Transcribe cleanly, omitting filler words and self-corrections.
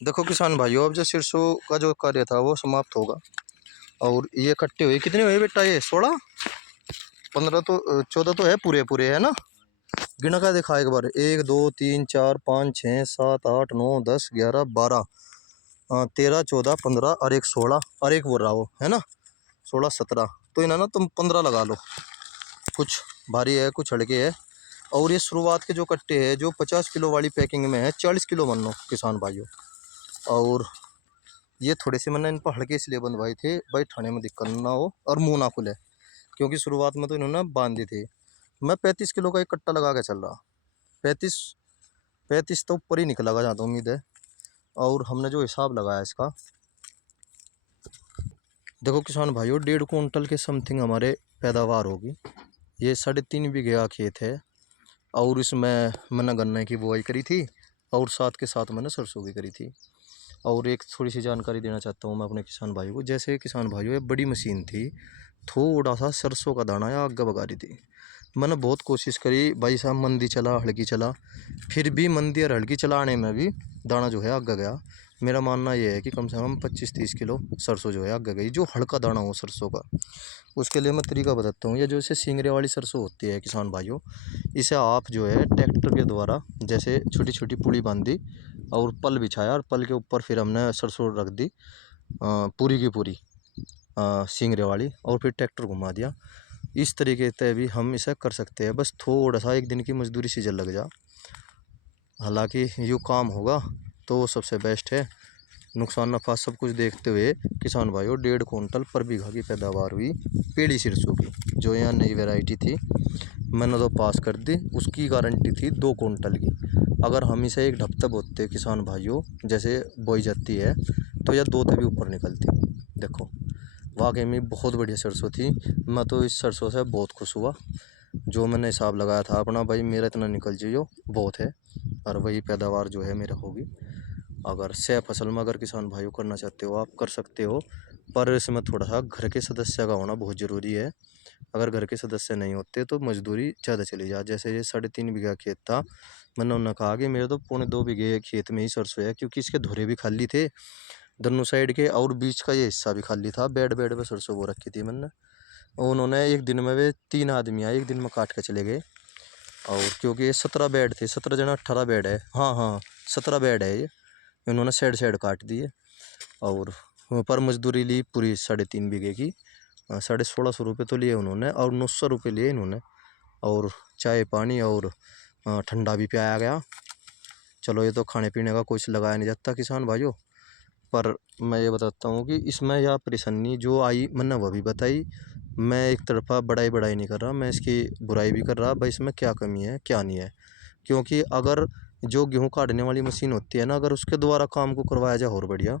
देखो किसान भाइयों, अब जो सरसों का जो कार्य था वो समाप्त होगा। और ये इकट्ठे हुए कितने हुए बेटा? ये 16 15 तो 14 तो है, पूरे पूरे है ना। गिना का देखा एक बार, 1 2 3 4 5 6 7 8 9 10 11 12 13 14 15 और एक 16 और एक बोल रहा हो है ना, 16 17। तो इन्हें ना तुम 15 लगा लो। कुछ भारी है कुछ हल्के है। और ये शुरुआत के जो कट्टे हैं जो 50 किलो वाली पैकिंग में है, 40 किलो मान लो किसान भाइयों। और ये थोड़े से मैंने इन पर हल्के इसलिए बंधवाए थे भाई, ठाने में दिक्कत ना हो और मुंह ना खुले, क्योंकि शुरुआत में तो इन्होंने बांध दी थी। मैं 35 किलो का एक कट्टा लगा के चल रहा। 35 तो ऊपर ही निकलेगा जहाँ तो उम्मीद है। और हमने जो हिसाब लगाया इसका, देखो किसान भाइयों, 1.5 कुंटल के समथिंग हमारे पैदावार होगी। ये 3.5 बीघे का खेत है। और इसमें मैंने गन्ने की बुआई करी थी और साथ के साथ मैंने सरसों भी करी थी। और एक थोड़ी सी जानकारी देना चाहता हूँ मैं अपने किसान भाइयों को। जैसे किसान भाइयों, ये बड़ी मशीन थी, थोड़ा सा सरसों का दाना या आग बगा रही थी। मैंने बहुत कोशिश करी भाई साहब, मंदी चला हल्की चला, फिर भी मंदी और हल्की चलाने में भी दाना जो है आग गया। मेरा मानना यह है कि कम से कम 25-30 किलो सरसों जो है आग गई, जो हल्का दाना हो सरसों का। उसके लिए मैं तरीका बताता हूँ। ये जो इसे सिंगरे वाली सरसों होती है किसान भाइयों, इसे आप जो है ट्रैक्टर के द्वारा जैसे छोटी छोटी पुली बांधी और पल बिछाया, और पल के ऊपर फिर हमने सरसों रख दी पूरी की पूरी सिंगरे वाली, और फिर ट्रैक्टर घुमा दिया। इस तरीके से भी हम इसे कर सकते हैं। बस थोड़ा सा एक दिन की मजदूरी सीजन लग जा, हालांकि यूँ काम होगा तो सबसे बेस्ट है। नुकसान नफ़ा सब कुछ देखते हुए किसान भाइयों, 1.5 कुंटल पर बीघा की पैदावार हुई पीली सरसों की। जो यहाँ नई वैरायटी थी मैंने तो पास कर दी, उसकी गारंटी थी 2 कुंटल की। अगर हम इसे एक ढप्ता बोते किसान भाइयों जैसे बोई जाती है, तो यह 2 से भी ऊपर निकलती। देखो वाकई में बहुत बढ़िया सरसों थी। मैं तो इस सरसों से बहुत खुश हुआ। जो मैंने हिसाब लगाया था अपना, भाई मेरा इतना निकल जाइयो बहुत है, और वही पैदावार जो है मेरा होगी। अगर सह फसल में अगर किसान भाइयों करना चाहते हो आप कर सकते हो, पर इसमें थोड़ा सा घर के सदस्य का होना बहुत ज़रूरी है। अगर घर के सदस्य नहीं होते तो मजदूरी ज़्यादा चली जाए। जैसे ये 3.5 बीघा खेत था, मैंने उन्हें कहा कि मेरे तो 2.25 बीघे खेत में ही सरसों है, क्योंकि इसके धुरे भी खाली थे दोनों साइड के, और बीच का ये हिस्सा भी खाली था। बेड बेड पे सरसों बो रखी थी मैंने। और उन्होंने एक दिन में वे 3 आदमी आए, एक दिन में काट के चले गए। और क्योंकि ये 17 बेड थे, 17 जना 18 बेड है, हाँ हाँ 17 बेड है ये, इन्होंने साइड साइड काट दिए। और पर मजदूरी ली पूरी 3.5 बीघे की, 1650 रुपये तो लिए उन्होंने, और 900 रुपये लिए इन्होंने। और चाय पानी और ठंडा भी पिलाया गया। चलो ये तो खाने पीने का कुछ लगाया नहीं जाता किसान भाइयों। पर मैं ये बताता हूँ कि इसमें यह परेशानी जो आई मैंने वह भी बताई। मैं एक तरफा बड़ाई बड़ाई नहीं कर रहा, मैं इसकी बुराई भी कर रहा भाई, इसमें क्या कमी है क्या नहीं है। क्योंकि अगर जो गेहूँ काटने वाली मशीन होती है ना, अगर उसके द्वारा काम को करवाया जाए और बढ़िया,